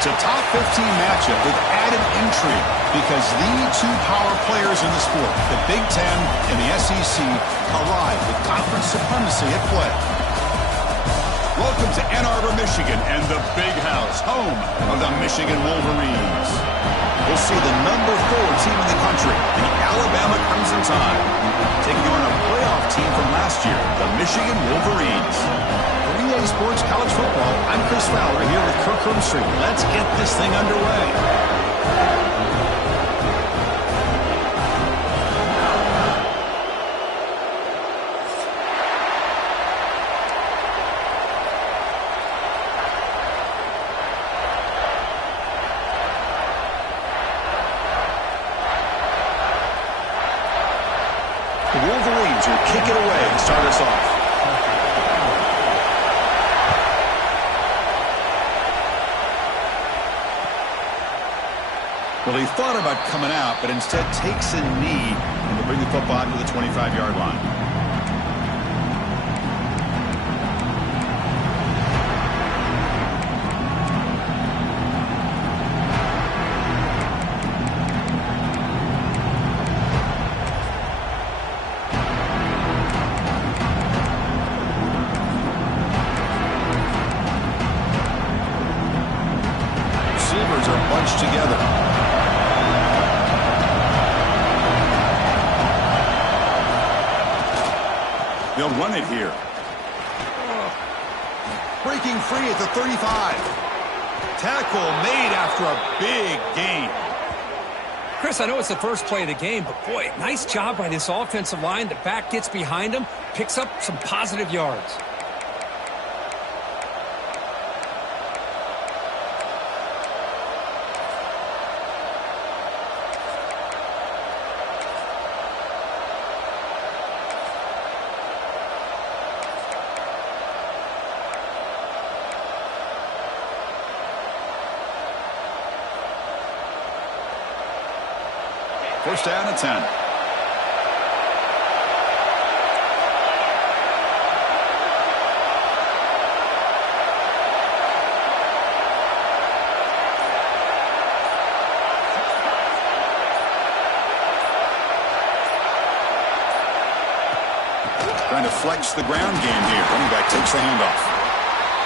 It's a top 15 matchup with added intrigue because the two power players in the sport, the Big Ten and the SEC, arrive with conference supremacy at play. Welcome to Ann Arbor, Michigan, and the Big House, home of the Michigan Wolverines. We'll see the number 4 team in the country, the Alabama Crimson Tide, taking on a playoff team from last year, the Michigan Wolverines. For EA Sports College Football, I'm Chris Fowler here with Kirk Herbstreit. Let's get this thing underway. The Wolverines will kick it away and start us off. Well, he thought about coming out, but instead takes a knee and will bring the football to the 25-yard line. Receivers are bunched together. They'll run it here. Breaking free at the 35. Tackle made after a big gain. Chris, I know it's the first play of the game, but boy, nice job by this offensive line. The back gets behind him, picks up some positive yards. First down at 10. Trying to flex the ground game here. Running back takes the handoff.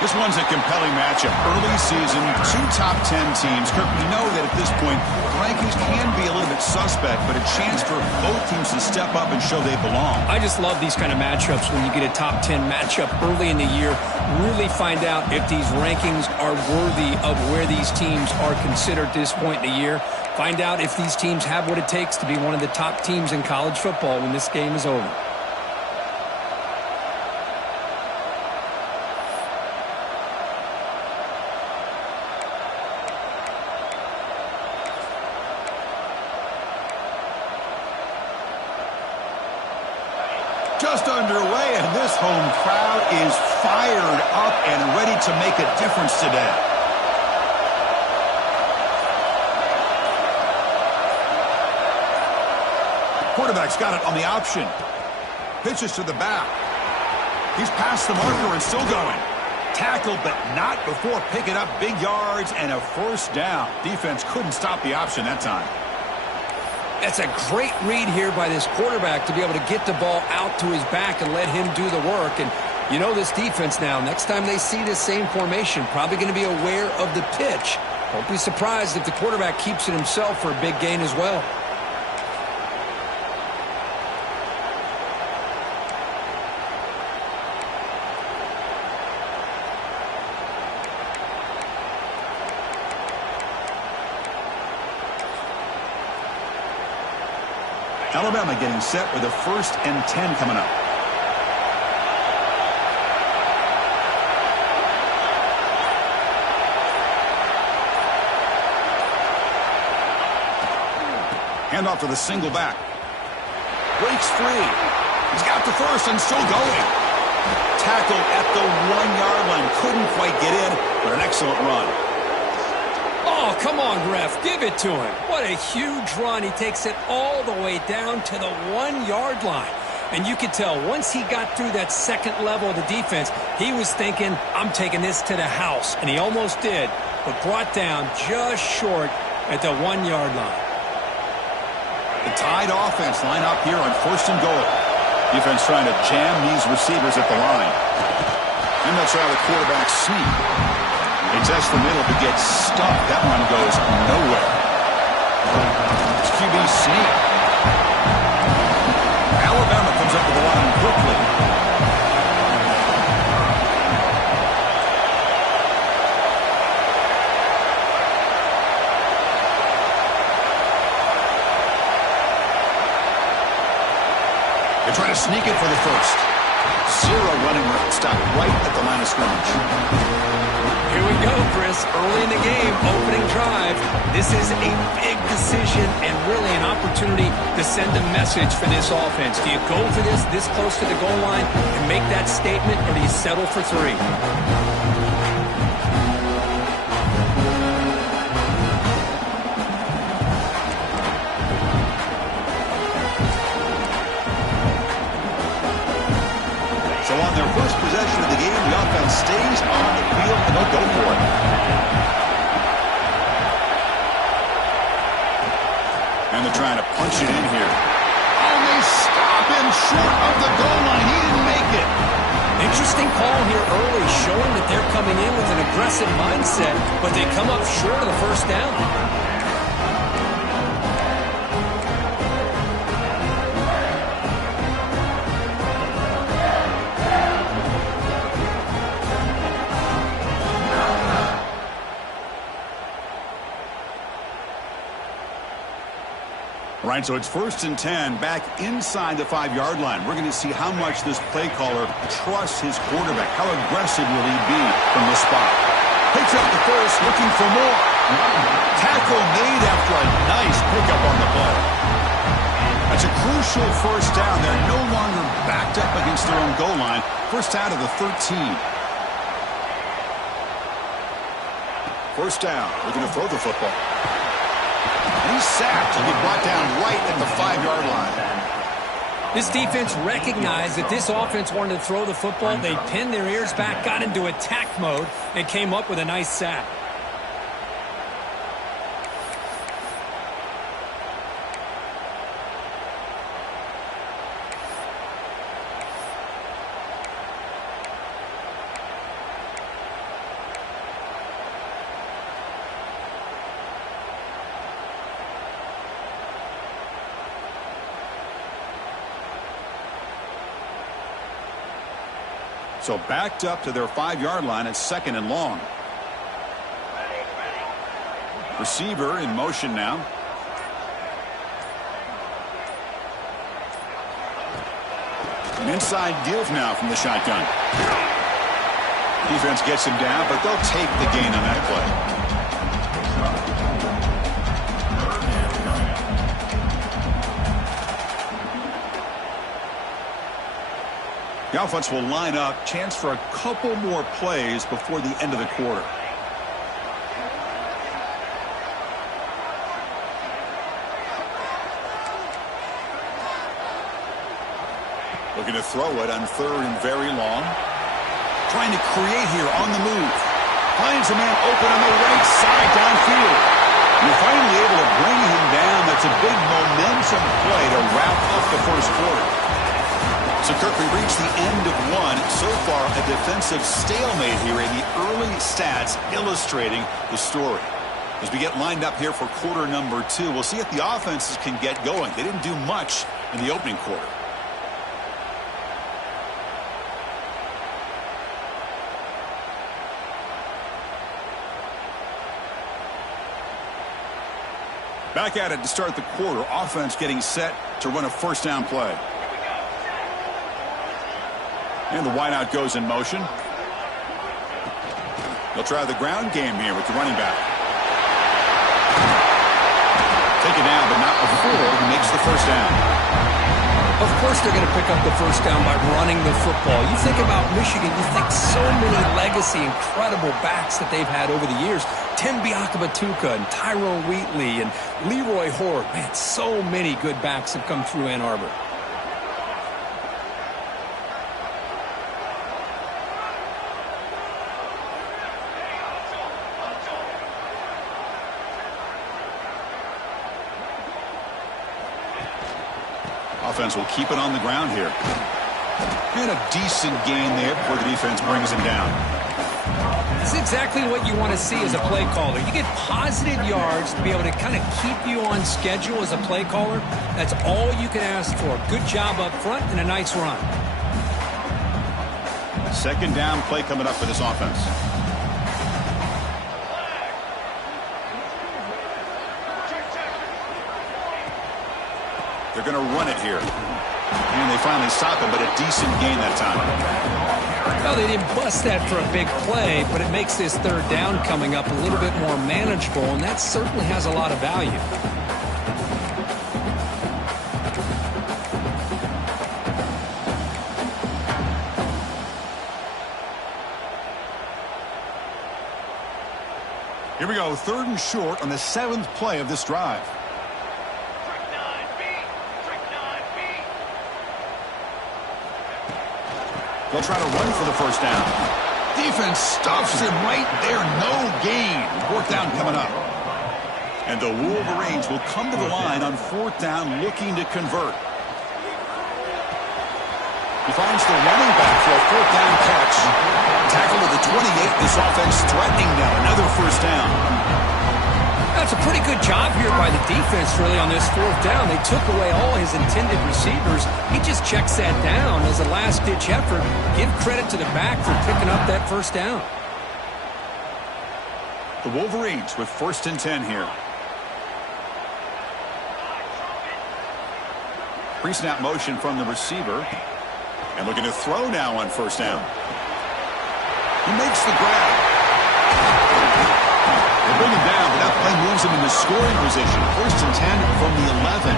This one's a compelling matchup. Early season, 2 top 10 teams. Kirk, we know that at this point, the rankings can be a little bit suspect, but a chance for both teams to step up and show they belong. I just love these kind of matchups when you get a top 10 matchup early in the year. Really find out if these rankings are worthy of where these teams are considered at this point in the year. Find out if these teams have what it takes to be one of the top teams in college football when this game is over. Just underway, and this home crowd is fired up and ready to make a difference today. Quarterback's got it on the option. Pitches to the back. He's past the marker and still going. Tackled, but not before picking up big yards and a first down. Defense couldn't stop the option that time. That's a great read here by this quarterback to be able to get the ball out to his back and let him do the work. And you know this defense now, next time they see this same formation, probably going to be aware of the pitch. Don't be surprised if the quarterback keeps it himself for a big gain as well. Alabama getting set with a 1st and 10 coming up. Handoff to the single back. Breaks free. He's got the first and still going. Tackled at the 1-yard line. Couldn't quite get in, but an excellent run. Oh, come on, ref. Give it to him. What a huge run. He takes it all the way down to the 1-yard line. And you could tell once he got through that second level of the defense, he was thinking, I'm taking this to the house. And he almost did. but brought down just short at the 1-yard line. The Tide offense line up here on 1st and goal. Defense trying to jam these receivers at the line. And they'll try the quarterback sneak. They test the middle but get stuck. That one goes nowhere. It's QB sneak. Alabama comes up with the line quickly. They're trying to sneak it for the first. 0 running room. Stop right at the line of scrimmage. Here we go, Chris. Early in the game, opening drive. This is a big decision and really an opportunity to send a message for this offense. Do you go for this close to the goal line and make that statement, or do you settle for 3? So on their first possession of the game, the offense stays on the field, and they'll go for it. And they're trying to punch it in here. Oh, they stop him short of the goal line. He didn't make it. Interesting call here early, showing that they're coming in with an aggressive mindset, but they come up short of the first down. All right, so it's 1st and 10 back inside the 5-yard line. We're going to see how much this play caller trusts his quarterback. How aggressive will he be from this spot? Picks up the first, looking for more. Tackle made after a nice pickup on the play. That's a crucial first down. They're no longer backed up against their own goal line. First out of the 13. First down. They're going to throw the football. And he's sacked. He'll be brought down right at the 5-yard line. This defense recognized that this offense wanted to throw the football. They pinned their ears back, got into attack mode, and came up with a nice sack. So backed up to their 5-yard line at 2nd and long. Receiver in motion now. An inside give now from the shotgun. Defense gets him down, but they'll take the gain on that play. The offense will line up. Chance for a couple more plays before the end of the quarter. Looking to throw it on 3rd and very long. Trying to create here on the move. Finds a man open on the right side downfield. You're finally able to bring him down. That's a big momentum play to wrap up the first quarter. So, Kirk, we reached the end of one. So far, a defensive stalemate here in the early stats illustrating the story. As we get lined up here for quarter number 2, we'll see if the offenses can get going. They didn't do much in the opening quarter. Back at it to start the quarter. Offense getting set to run a first down play. And the wideout goes in motion. They'll try the ground game here with the running back. Taken down, but not before he makes the first down. Of course they're going to pick up the first down by running the football. You think about Michigan, you think so many legacy, incredible backs that they've had over the years. Tim Biakabatuka and Tyrone Wheatley and Leroy Horde. Man, so many good backs have come through Ann Arbor. Offense will keep it on the ground here. And a decent gain there before the defense brings him down. This is exactly what you want to see as a play caller. You get positive yards to be able to kind of keep you on schedule as a play caller. That's all you can ask for. Good job up front and a nice run. Second down play coming up for this offense. They're going to run it here. And they finally stop it, but a decent gain that time. Well, they didn't bust that for a big play, but it makes this third down coming up a little bit more manageable, and that certainly has a lot of value. Here we go, 3rd and short on the 7th play of this drive. They'll try to run for the first down. Defense stuffs him right there. No gain. 4th down coming up. And the Wolverines will come to the line on 4th down looking to convert. He finds the running back for a 4th down catch. Tackle to the 28. This offense threatening now. Another first down. That's a pretty good job here by the defense, really, on this 4th down. They took away all his intended receivers. He just checks that down as a last-ditch effort. Give credit to the back for picking up that first down. The Wolverines with 1st and 10 here. Pre-snap motion from the receiver. And looking to throw now on 1st down. He makes the grab. They bring him down, but that play moves him into scoring position. 1st and 10 from the 11.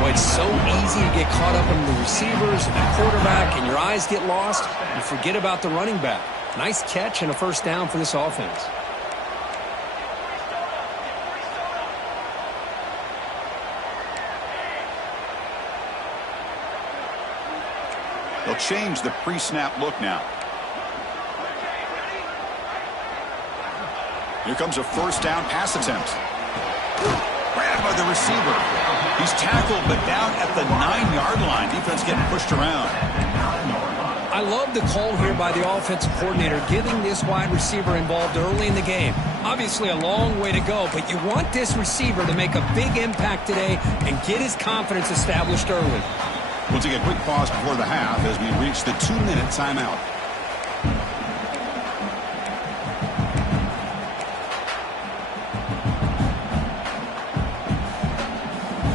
Boy, it's so easy to get caught up in the receivers and the quarterback, and your eyes get lost. You forget about the running back. Nice catch and a first down for this offense. They'll change the pre-snap look now. Here comes a 1st down pass attempt. Grabbed by the receiver. He's tackled, but down at the 9-yard line. Defense getting pushed around. I love the call here by the offensive coordinator, getting this wide receiver involved early in the game. Obviously a long way to go, but you want this receiver to make a big impact today and get his confidence established early. We'll take a quick pause before the half as we reach the 2-minute timeout.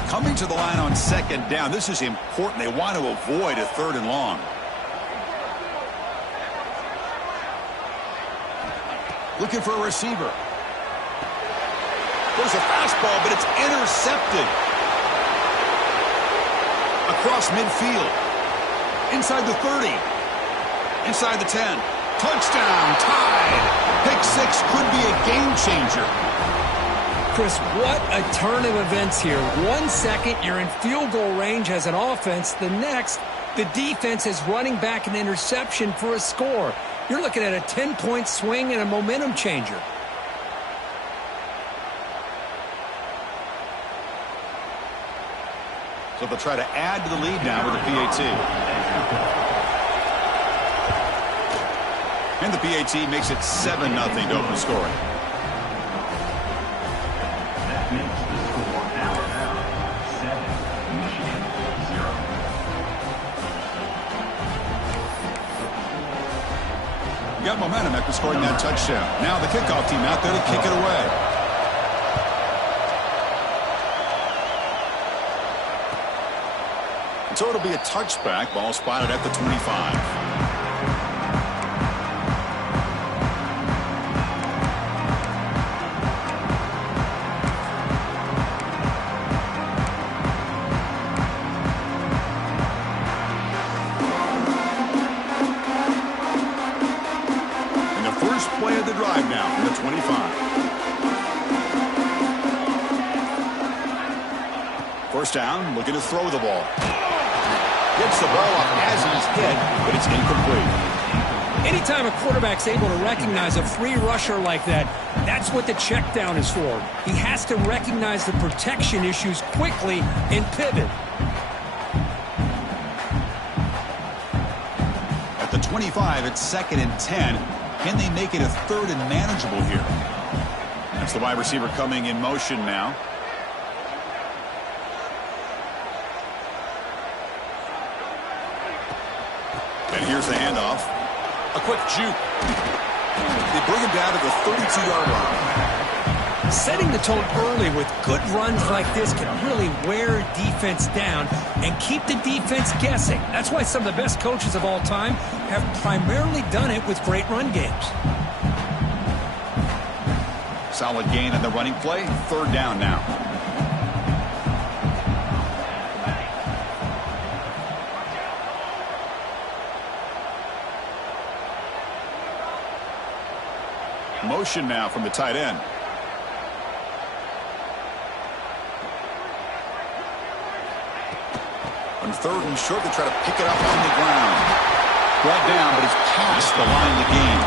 Coming to the line on 2nd down. This is important. They want to avoid a 3rd and long. Looking for a receiver. There's a fastball, but it's intercepted. Across midfield. Inside the 30. Inside the 10. Touchdown. Tied. Pick 6 could be a game changer. Chris, what a turn of events here. 1 second, you're in field goal range as an offense. The next, the defense is running back an interception for a score. You're looking at a 10-point swing and a momentum changer. So they'll try to add to the lead now with the PAT. And the PAT makes it 7-0 to open scoring. Got momentum after scoring that touchdown. Now the kickoff team out there to kick it away. And so it'll be a touchback. Ball spotted at the 25. Play of the drive now from the 25. First down, looking to throw the ball. Gets the ball off as he's hit, but it's incomplete. Anytime a quarterback's able to recognize a free rusher like that, that's what the check down is for. He has to recognize the protection issues quickly and pivot. The 25 at 2nd and 10. Can they make it a 3rd and manageable here? That's the wide receiver coming in motion now. And here's the handoff. A quick juke. They bring him down to the 32-yard line. Setting the tone early with good runs like this can really wear defense down and keep the defense guessing. That's why some of the best coaches of all time have primarily done it with great run games. Solid gain in the running play. 3rd down now. Motion now from the tight end. On 3rd and short, they try to pick it up on the ground. Brought down, but it's past the line to gain.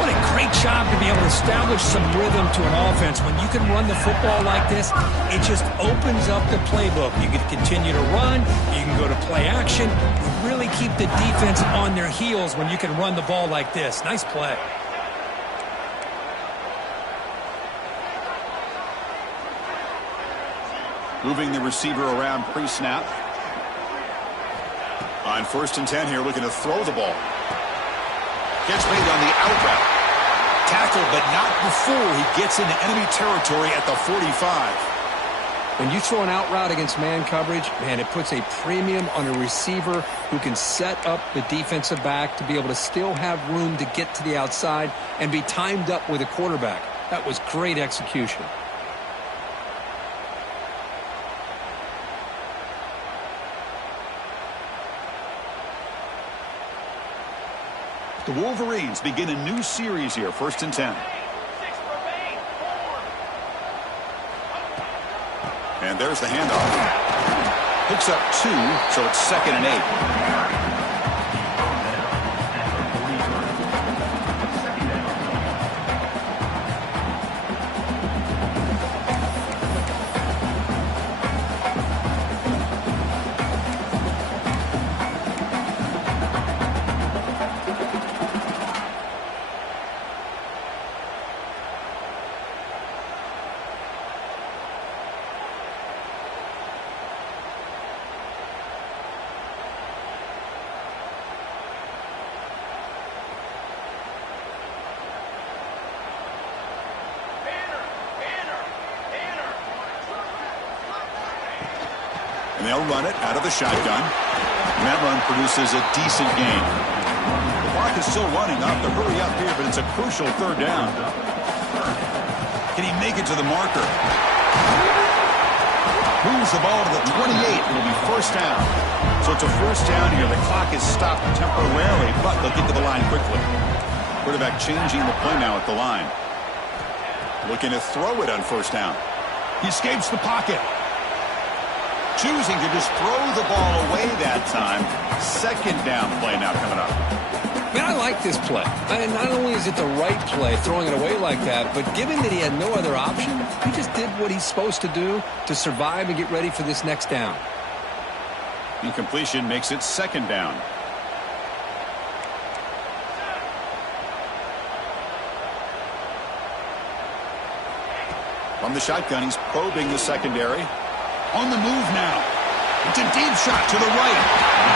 What a great job to be able to establish some rhythm to an offense. When you can run the football like this, it just opens up the playbook. You can continue to run. You can go to play action. You really keep the defense on their heels when you can run the ball like this. Nice play. Moving the receiver around pre-snap. On 1st and 10 here, looking to throw the ball. Catch made on the out route. Tackled, but not before he gets into enemy territory at the 45. When you throw an out route against man coverage, man, it puts a premium on a receiver who can set up the defensive back to be able to still have room to get to the outside and be timed up with a quarterback. That was great execution. The Wolverines begin a new series here, 1st and 10. And there's the handoff. Picks up 2, so it's 2nd and 8. And they'll run it out of the shotgun. And that run produces a decent gain. The clock is still running. Not to hurry up here, but it's a crucial 3rd down. Can he make it to the marker? Moves the ball to the 28. It'll be 1st down. So it's a 1st down here. The clock is stopped temporarily, but they'll get to the line quickly. Quarterback changing the play now at the line. Looking to throw it on 1st down. He escapes the pocket. Choosing to just throw the ball away that time. 2nd down play now coming up. Man, I like this play. And not only is it the right play, throwing it away like that, but given that he had no other option, he just did what he's supposed to do to survive and get ready for this next down. Incompletion makes it 2nd down. From the shotgun, he's probing the secondary. On the move now. It's a deep shot to the right.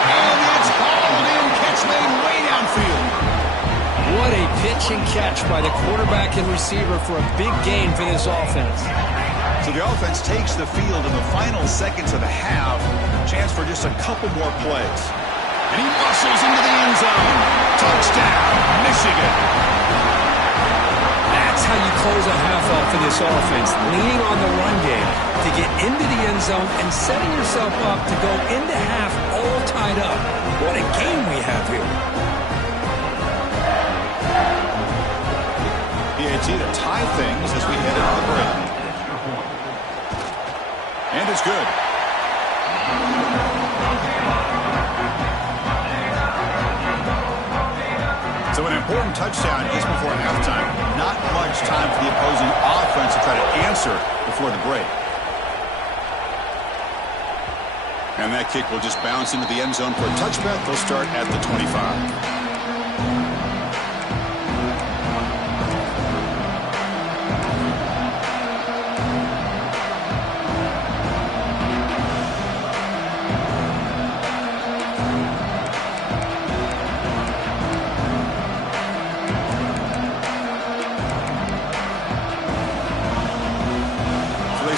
And it's hauled in. Catch made way downfield. What a pitch and catch by the quarterback and receiver for a big gain for this offense. So the offense takes the field in the final seconds of the half. Chance for just a couple more plays. And he muscles into the end zone. Touchdown, Michigan. That's how you close a half off of this offense, leaning on the run game to get into the end zone and setting yourself up to go into half all tied up. What a game we have here. PAT to tie things as we head into the break. And it's good. So an important touchdown just before halftime. Not much time for the opposing offense to try to answer before the break. And that kick will just bounce into the end zone for a touchback. They'll start at the 25.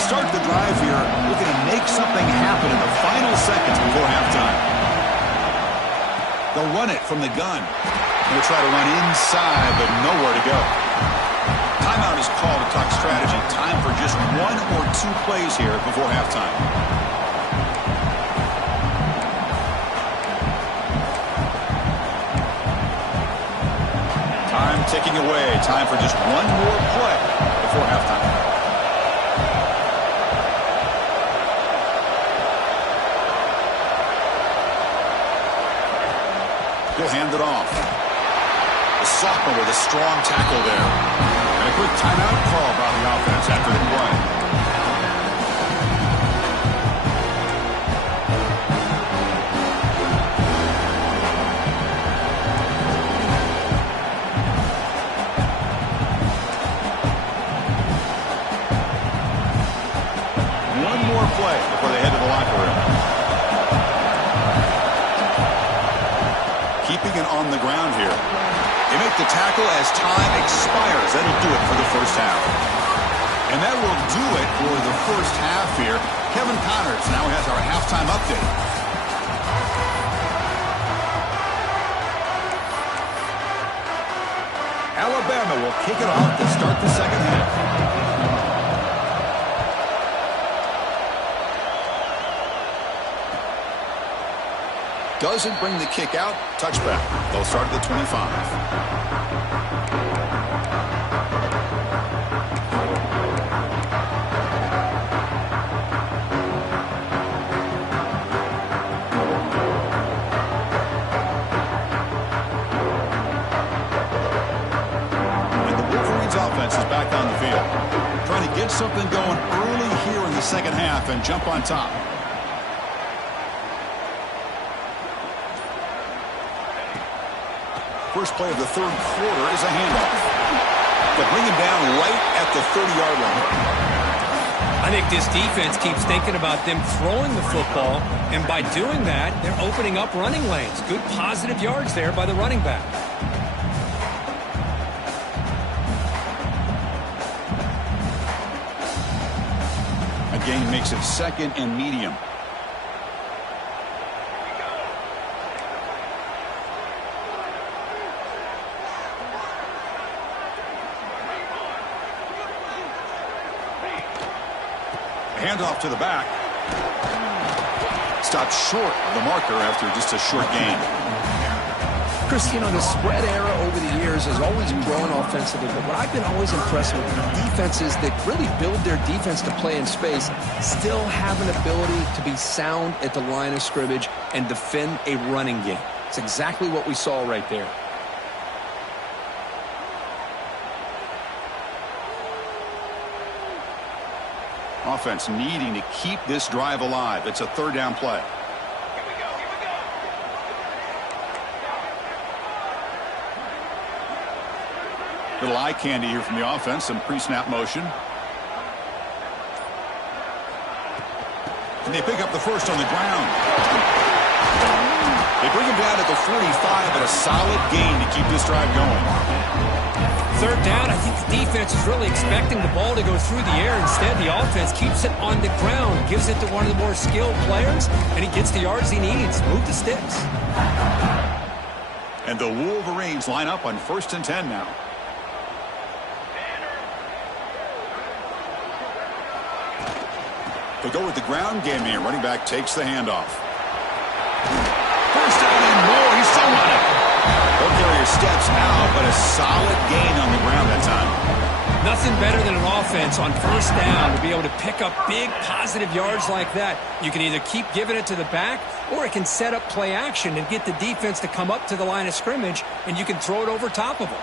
Start the drive here, looking to make something happen in the final seconds before halftime. They'll run it from the gun. They'll try to run inside, but nowhere to go. Timeout is called to talk strategy. Time for just 1 or 2 plays here before halftime. Time ticking away. Time for just 1 more play before halftime. He'll hand it off. The sophomore with a strong tackle there. And a quick timeout call by the offense after the play. One more play before they head to the locker room. Keeping it on the ground here. They make the tackle as time expires. That'll do it for the first half. And that will do it for the first half here. Kevin Connors now has our halftime update. Alabama will kick it off to start the second half. Doesn't bring the kick out. Touchback. They'll start at the 25. And the Wolverines offense is back on the field. Trying to get something going early here in the second half and jump on top. First play of the third quarter is a handoff. They'll bring him down right at the 30-yard line. I think this defense keeps thinking about them throwing the football, and by doing that, they're opening up running lanes. Good positive yards there by the running back. A gain makes it 2nd and medium. Handoff to the back. Stopped short of the marker after just a short gain. Chris, you know, the spread era over the years has always grown offensively, but what I've been always impressed with defenses that really build their defense to play in space still have an ability to be sound at the line of scrimmage and defend a running game. It's exactly what we saw right there. Offense needing to keep this drive alive. It's a 3rd down play. Little eye candy here from the offense. Some pre-snap motion. And they pick up the first on the ground. They bring him down at the 45, but a solid gain to keep this drive going. 3rd down, I think the defense is really expecting the ball to go through the air. Instead, the offense keeps it on the ground, gives it to one of the more skilled players, and he gets the yards he needs. Move the sticks. And the Wolverines line up on 1st and 10 now. They go with the ground game here. Running back takes the handoff. First down and more. He's still running. He'll carry his steps out, but a solid gain on the ground that time. Nothing better than an offense on 1st down to be able to pick up big positive yards like that. You can either keep giving it to the back, or it can set up play action and get the defense to come up to the line of scrimmage, and you can throw it over top of them.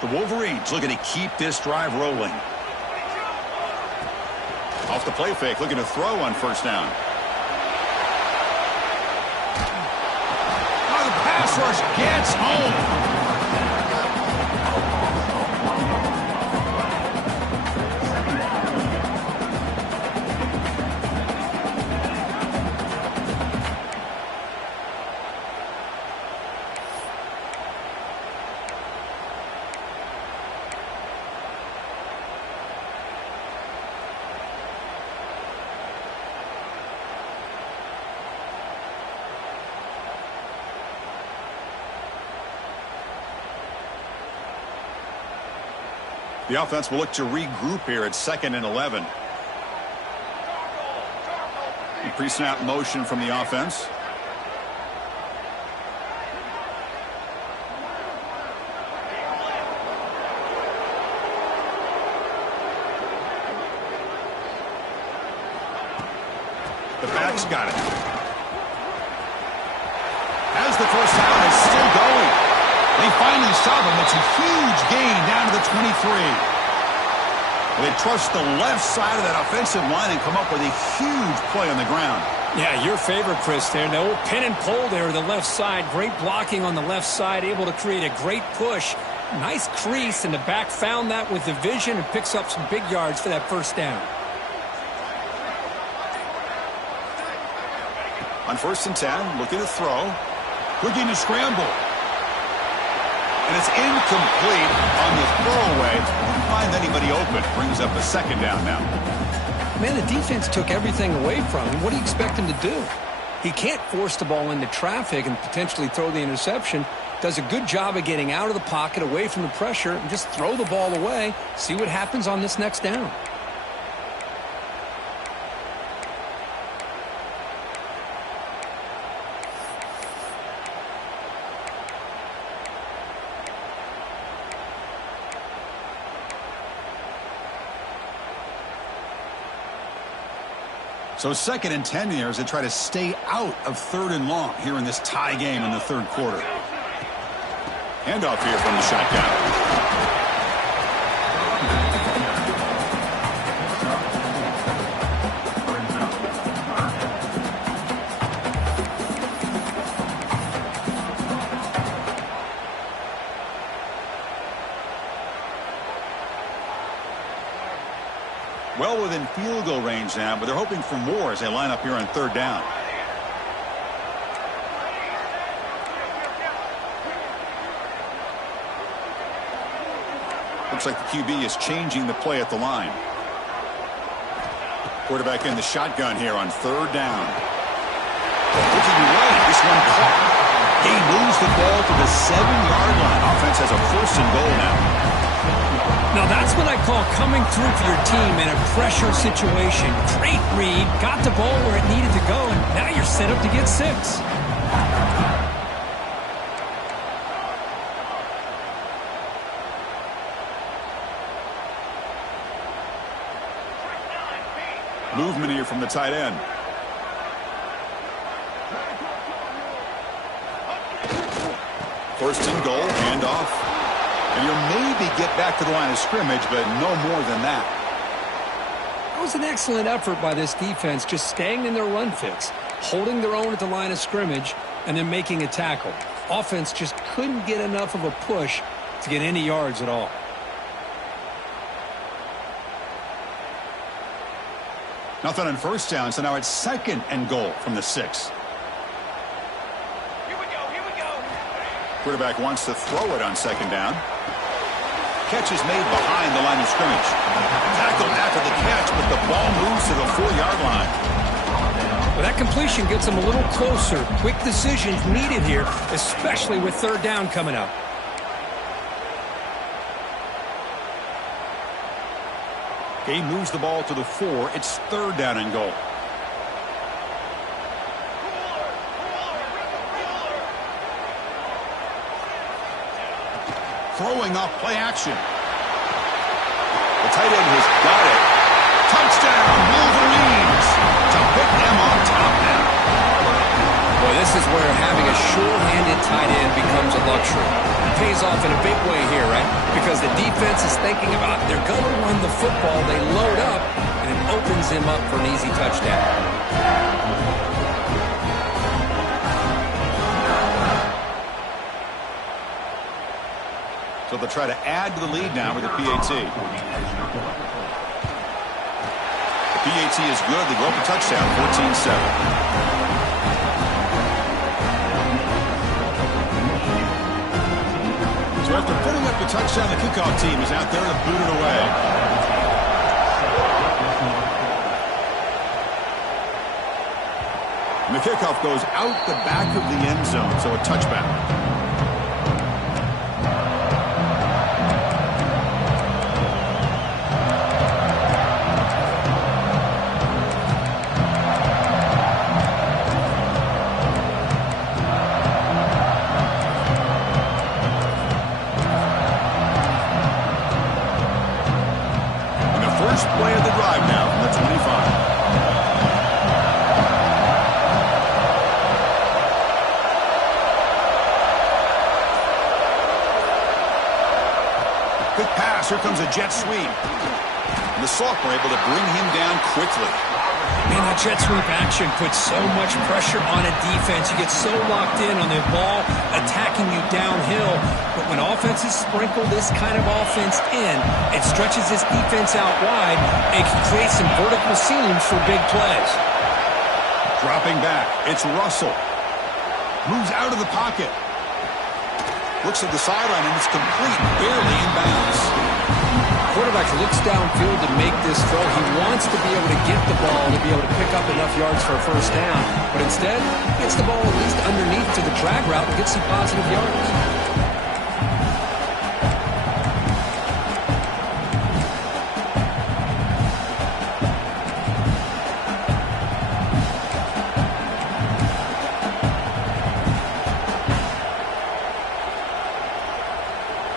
The Wolverines looking to keep this drive rolling. Off the play fake, looking to throw on 1st down. pass rush gets home. The offense will look to regroup here at 2nd and 11. Pre-snap motion from the offense. The back's got it. As the first down is still going. They finally stop him. It's a huge gain down to the 23. They trust the left side of that offensive line and come up with a huge play on the ground. Yeah, your favorite, Chris, there. The old pin and pull there, the left side. Great blocking on the left side, able to create a great push. Nice crease, and the back found that with the vision and picks up some big yards for that first down. On 1st and 10, looking to throw. Looking to scramble. And it's incomplete on the throwaway. Didn't find anybody open. Brings up a 2nd down now. Man, the defense took everything away from him. What do you expect him to do? He can't force the ball into traffic and potentially throw the interception. Does a good job of getting out of the pocket, away from the pressure, and just throw the ball away. See what happens on this next down. So 2nd and 10 here as they try to stay out of 3rd and long here in this tie game in the 3rd quarter. Handoff here from the shotgun. Well within field goal range now, but they're hoping for more as they line up here on 3rd down. Looks like the QB is changing the play at the line. Quarterback in the shotgun here on 3rd down. Looking right, this one caught. He moves the ball to the 7-yard line. Offense has a 1st and goal now. Now that's what I call coming through for your team in a pressure situation. Great read, got the ball where it needed to go, and now you're set up to get 6. Movement here from the tight end. First and goal, handoff. And you'll maybe get back to the line of scrimmage, but no more than that. That was an excellent effort by this defense, just staying in their run fits, holding their own at the line of scrimmage, and then making a tackle. Offense just couldn't get enough of a push to get any yards at all. Nothing on 1st down, so now it's 2nd and goal from the 6. Here we go. Quarterback wants to throw it on 2nd down. Catch is made behind the line of scrimmage. Tackled after the catch, but the ball moves to the 4-yard line. Well, that completion gets them a little closer. Quick decisions needed here, especially with 3rd down coming up. He moves the ball to the 4. It's 3rd down and goal. Throwing off play action. The tight end has got it. Touchdown, Wolverines, to put them on top now. Boy, this is where having a sure-handed tight end becomes a luxury. It pays off in a big way here, right? Because the defense is thinking about they're going to run the football. They load up, and it opens him up for an easy touchdown. So they'll try to add to the lead now with the PAT. The PAT is good. They go up a touchdown, 14-7. So after putting up the touchdown, the kickoff team is out there to boot it away. And the kickoff goes out the back of the end zone, so a touchback. Play of the drive now from the 25. Quick pass. Here comes a jet sweep. And the sophomore able to bring him down quickly. Man, that jet sweep action puts so much pressure on a defense. You get so locked in on the ball attacking you downhill. But when offenses sprinkle this kind of offense in, it stretches this defense out wide and can create some vertical seams for big plays. Dropping back. It's Russell. Moves out of the pocket. Looks at the sideline, and it's complete. Barely in bounds. Quarterback looks downfield to make this throw. He wants to be able to get the ball to be able to pick up enough yards for a first down. But instead, he gets the ball at least underneath to the drag route and gets some positive yards.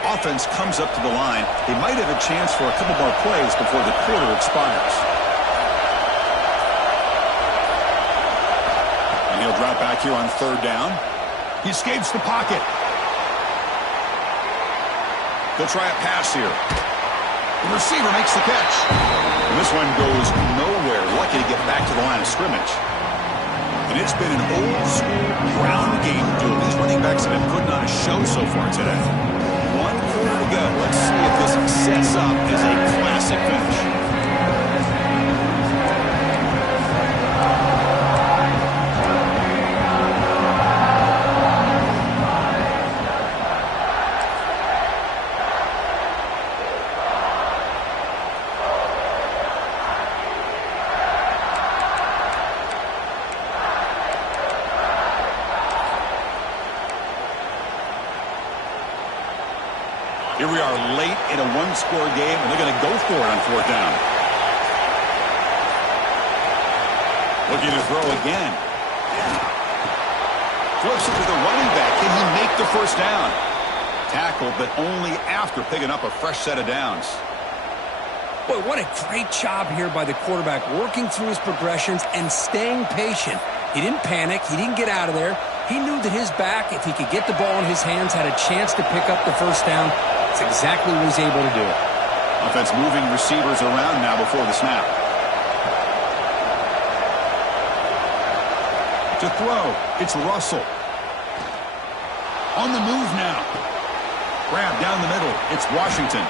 Offense comes up to the line. They might have a chance for a couple more plays before the quarter expires. And he'll drop back here on third down. He escapes the pocket. They'll try a pass here. The receiver makes the catch. And this one goes nowhere. Lucky to get back to the line of scrimmage. And it's been an old-school ground game duel. These running backs have been putting on a show so far today. 1 quarter to go. Let's see if this sets up as a classic finish. Here we are late in a one-score game, and they're going to go for it on fourth down. Looking to throw again. Flips it to the running back. Can he make the first down? Tackle, but only after picking up a fresh set of downs. Boy, what a great job here by the quarterback, working through his progressions and staying patient. He didn't panic. He didn't get out of there. He knew that his back, if he could get the ball in his hands, had a chance to pick up the first down. That's exactly what he's able to do. Offense moving receivers around now before the snap. To throw, it's Russell. On the move now. Grab down the middle, it's Washington.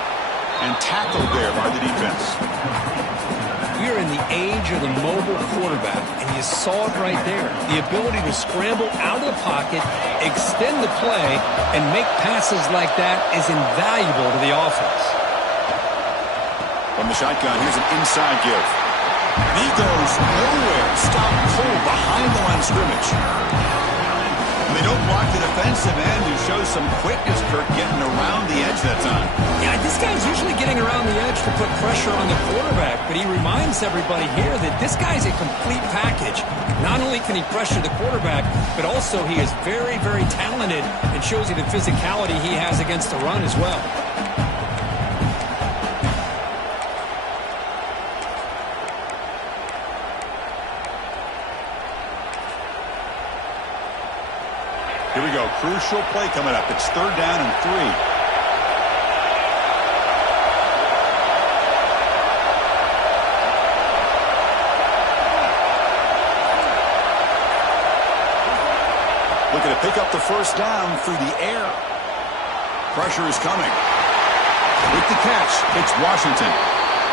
And tackled there by the defense. We are in the age of the mobile quarterback, and you saw it right there. The ability to scramble out of the pocket, extend the play, and make passes like that is invaluable to the offense. From the shotgun, here's an inside give. And he goes nowhere. Stop cold behind the line of scrimmage. And they don't block the defensive end, who shows some quickness, Kirk, getting around the edge that time. Yeah, this guy's usually getting around the edge to put pressure on the quarterback, but he reminds everybody here that this guy's a complete package. Not only can he pressure the quarterback, but also he is very, very talented and shows you the physicality he has against the run as well. Here we go. Crucial play coming up. It's third down and 3. Looking to pick up the first down through the air. Pressure is coming. With the catch, it's Washington.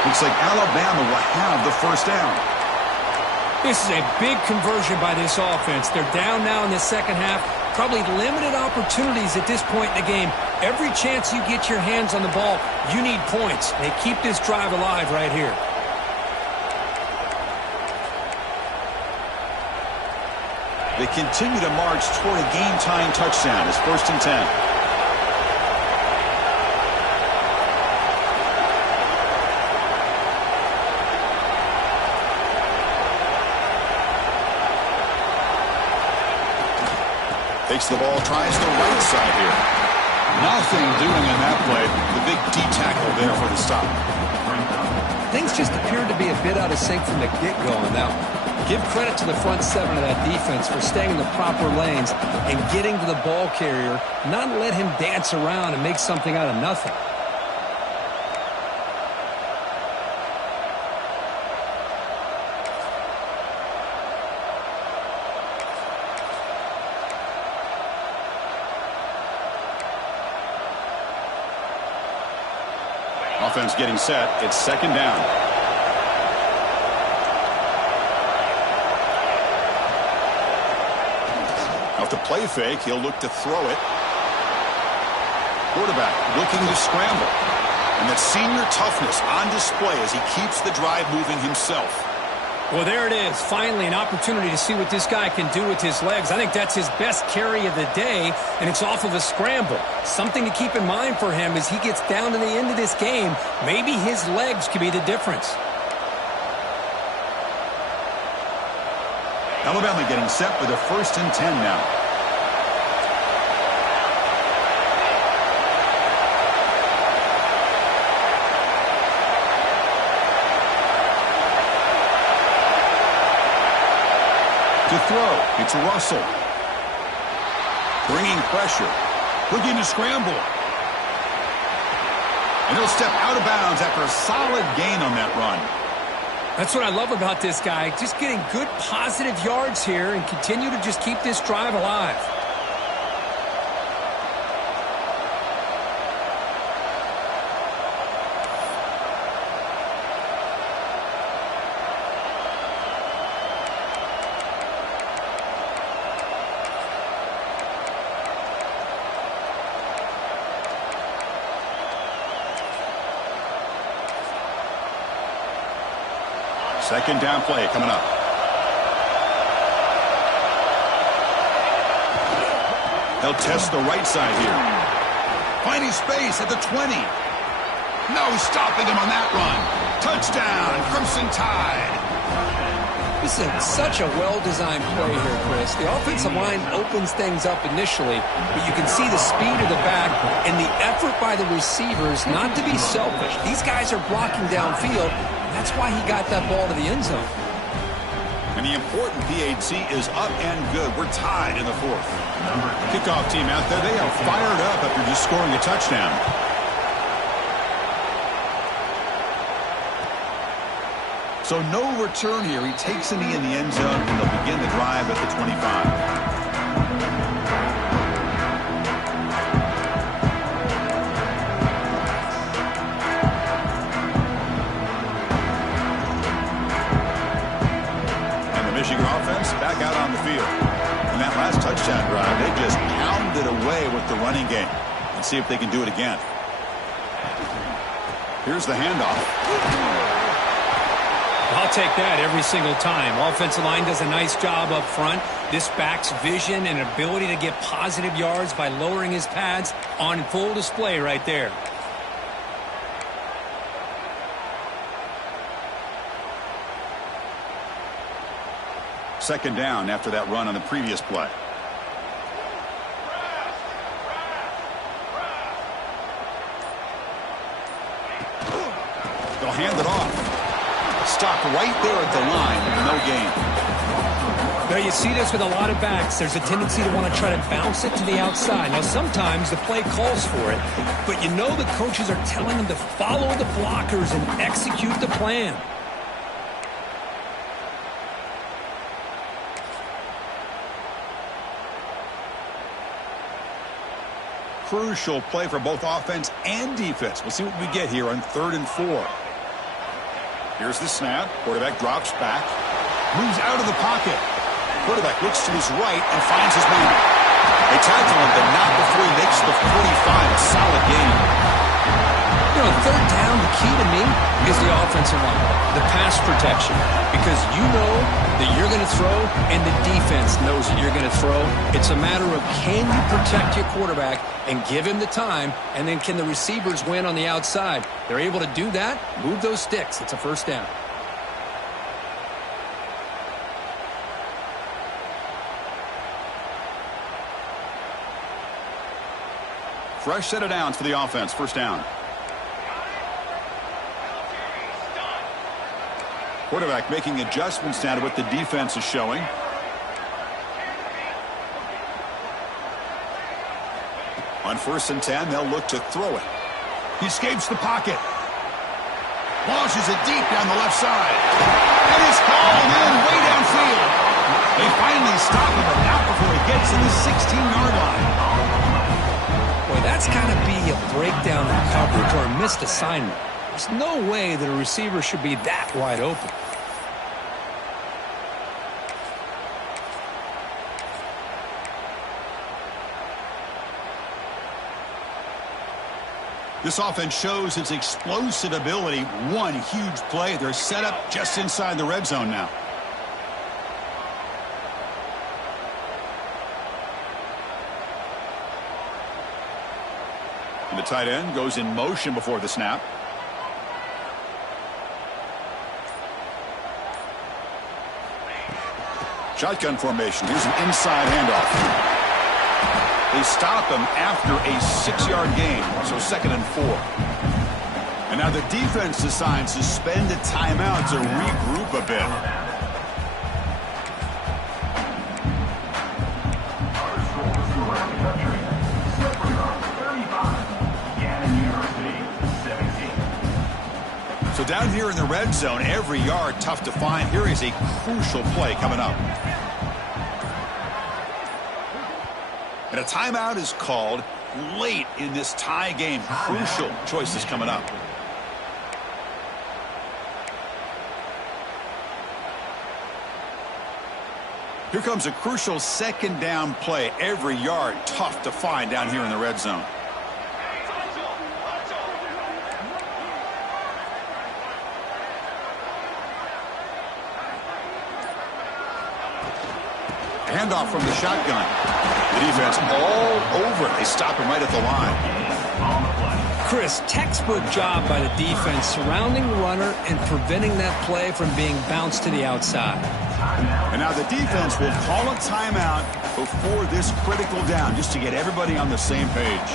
Looks like Alabama will have the first down. This is a big conversion by this offense. They're down now in the second half. Probably limited opportunities at this point in the game. Every chance you get your hands on the ball, you need points. They keep this drive alive right here. They continue to march toward a game-tying touchdown. It's 1st and 10. Takes the ball, tries the right side here. Nothing doing on that play. The big D tackle there for the stop. Things just appeared to be a bit out of sync from the get-go on that one. Give credit to the front seven of that defense for staying in the proper lanes and getting to the ball carrier, not let him dance around and make something out of nothing. Offense getting set. It's 2nd down. Off the play fake, he'll look to throw it. Quarterback looking to scramble. And that senior toughness on display as he keeps the drive moving himself. Well, there it is. Finally, an opportunity to see what this guy can do with his legs. I think that's his best carry of the day, and it's off of a scramble. Something to keep in mind for him as he gets down to the end of this game. Maybe his legs could be the difference. Alabama getting set for the 1st and 10 now. To throw, it's Russell. Bringing pressure. Looking to scramble. And he'll step out of bounds after a solid gain on that run. That's what I love about this guy. Just getting good positive yards here and continue to just keep this drive alive. Second down play coming up. They'll test the right side here. Finding space at the 20. No stopping him on that run. Touchdown, Crimson Tide. This is such a well-designed play here, Chris. The offensive line opens things up initially, but you can see the speed of the back and the effort by the receivers not to be selfish. These guys are blocking downfield. That's why he got that ball to the end zone. And the important PAT is up and good. We're tied in the 4th. Kickoff team out there, they are fired up after just scoring a touchdown. So no return here. He takes a knee in the end zone, and they'll begin the drive at the 25. Michigan offense back out on the field. And that last touchdown drive, they just pounded away with the running game. Let's see if they can do it again. Here's the handoff. I'll take that every single time. Offensive line does a nice job up front. This back's vision and ability to get positive yards by lowering his pads on full display right there. Second down after that run on the previous play. They'll hand it off. Stopped right there at the line. No gain. There you see this with a lot of backs. There's a tendency to want to try to bounce it to the outside. Now, sometimes the play calls for it, but you know the coaches are telling them to follow the blockers and execute the plan. crucial play for both offense and defense. We'll see what we get here on 3rd and 4. Here's the snap. Quarterback drops back. Moves out of the pocket. Quarterback looks to his right and finds his man. They tackle him, but not before he makes the 45. A solid game. You know, 3rd down, the key to me is the offensive line, the pass protection, because you know that you're going to throw and the defense knows that you're going to throw. It's a matter of can you protect your quarterback and give him the time, and then can the receivers win on the outside? They're able to do that, move those sticks. It's a 1st down. Fresh set of downs for the offense. 1st down. Quarterback making adjustments now to what the defense is showing. On 1st and 10, they'll look to throw it. He escapes the pocket. Launches it deep down the left side. And it's called in way downfield. They finally stop him, but not before he gets to the 16-yard line. Boy, that's got to be a breakdown in coverage or a missed assignment. There's no way that a receiver should be that wide open. This offense shows its explosive ability. One huge play. They're set up just inside the red zone now. And the tight end goes in motion before the snap. Shotgun formation. Here's an inside handoff. They stop him after a 6-yard gain, so 2nd and 4. And now the defense decides to spend a timeout to regroup a bit. So down here in the red zone, every yard tough to find. Here is a crucial play coming up. And a timeout is called late in this tie game. Crucial choices coming up. Here comes a crucial 2nd down play. Every yard tough to find down here in the red zone. Handoff from the shotgun. The defense all over it. They stop him right at the line. Chris, textbook job by the defense surrounding the runner and preventing that play from being bounced to the outside. And now the defense will call a timeout before this critical down just to get everybody on the same page.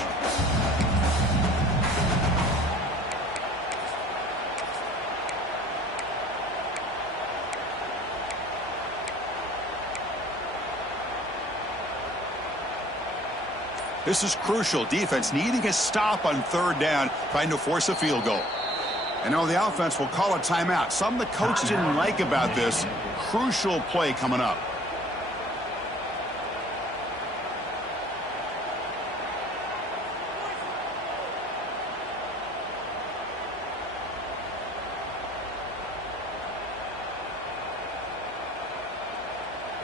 This is crucial. Defense needing a stop on 3rd down, trying to force a field goal. And now the offense will call a timeout. Something the coach didn't like about this. Crucial play coming up.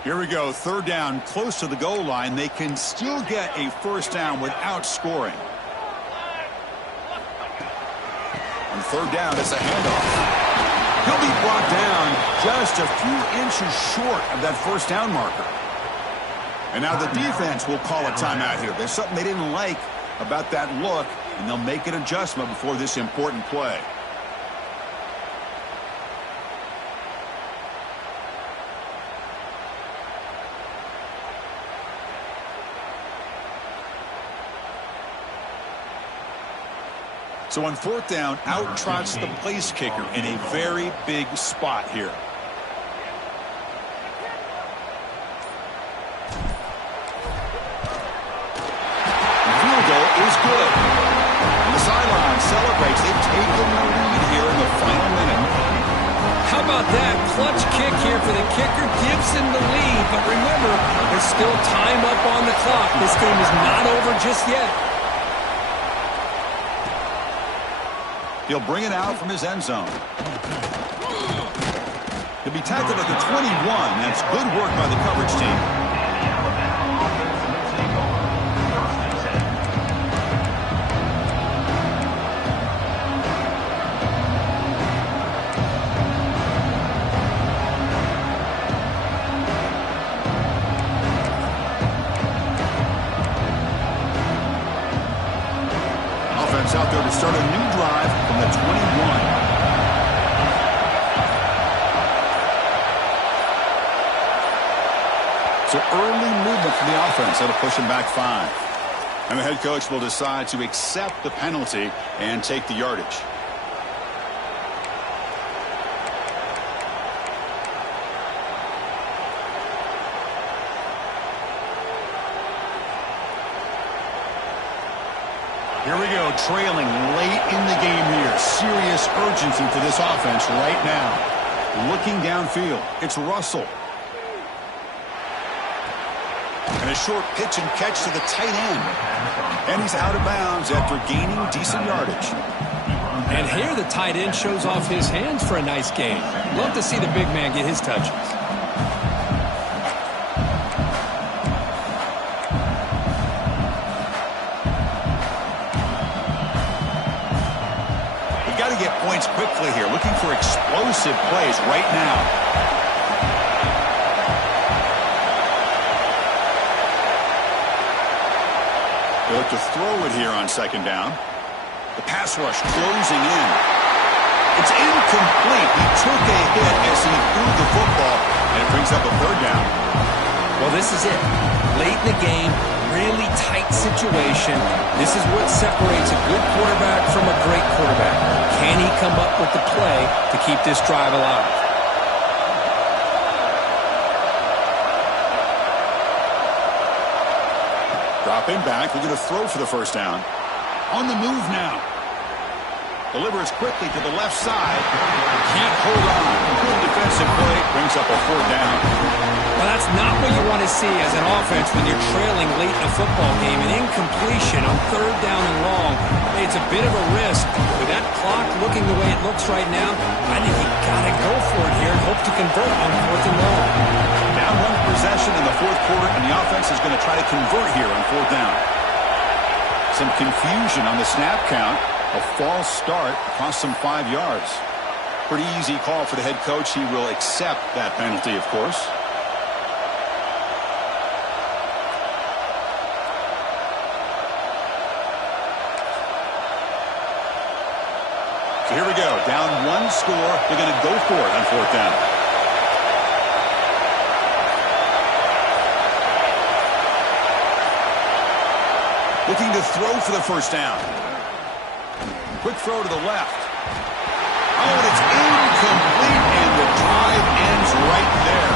Here we go, 3rd down, close to the goal line. They can still get a 1st down without scoring. On 3rd down, it's a handoff. He'll be brought down just a few inches short of that 1st down marker. And now the defense will call a timeout here. There's something they didn't like about that look, and they'll make an adjustment before this important play. So on 4th down, out trots the place kicker in a very big spot here. The field goal is good. And the sideline celebrates. They've taken the lead here in the final minute. How about that? Clutch kick here for the kicker. Gives him the lead. But remember, there's still time up on the clock. This game is not over just yet. He'll bring it out from his end zone. He'll be tackled at the 21. That's good work by the coverage team. Out there to start a new drive from the 21. So early movement from the offense that'll push him back 5. And the head coach will decide to accept the penalty and take the yardage. Here we go, trailing late in the game here. Serious urgency for this offense right now. Looking downfield, it's Russell. And a short pitch and catch to the tight end. And he's out of bounds after gaining decent yardage. And here the tight end shows off his hands for a nice gain. Love to see the big man get his touches. Get points quickly here, looking for explosive plays right now. They look to throw it here on second down. The pass rush closing in. It's incomplete. He took a hit as he threw the football, and it brings up a third down. Well, this is it. Late in the game, really tight situation. This is what separates a good quarterback from a great quarterback. Can he come up with the play to keep this drive alive? Dropping back, looking to throw for the first down. On the move now. Delivers quickly to the left side. Can't hold on. Good defensive play. Brings up a fourth down. Well, that's not what you want to see as an offense when you're trailing late in a football game. An incompletion on third down and long. It's a bit of a risk. With that clock looking the way it looks right now, I think you got to go for it here and hope to convert on fourth and long. Down one possession in the fourth quarter, and the offense is going to try to convert here on fourth down. Some confusion on the snap count. A false start cost them 5 yards. Pretty easy call for the head coach. He will accept that penalty, of course. So here we go. Down one score. They're going to go for it on fourth down. Looking to throw for the first down. Quick throw to the left. Oh, and it's incomplete, and the drive ends right there.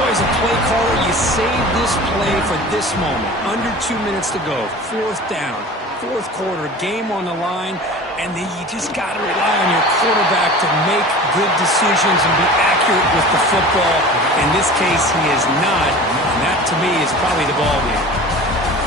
Boy, as a play caller, you save this play for this moment. Under 2 minutes to go. Fourth down. Fourth quarter. Game on the line. And then you just got to rely on your quarterback to make good decisions and be accurate with the football. In this case, he is not. And that, to me, is probably the ball game.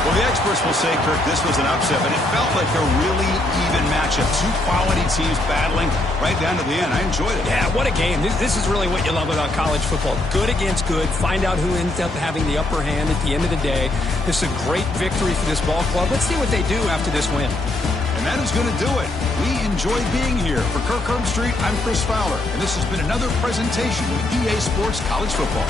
Well, the experts will say, Kirk, this was an upset, but it felt like a really even matchup. Two quality teams battling right down to the end. I enjoyed it. Yeah, what a game. This is really what you love about college football. Good against good. Find out who ends up having the upper hand at the end of the day. This is a great victory for this ball club. Let's see what they do after this win. And that is going to do it. We enjoyed being here. For Kirk Herbstreit, I'm Chris Fowler, and this has been another presentation of EA Sports College Football.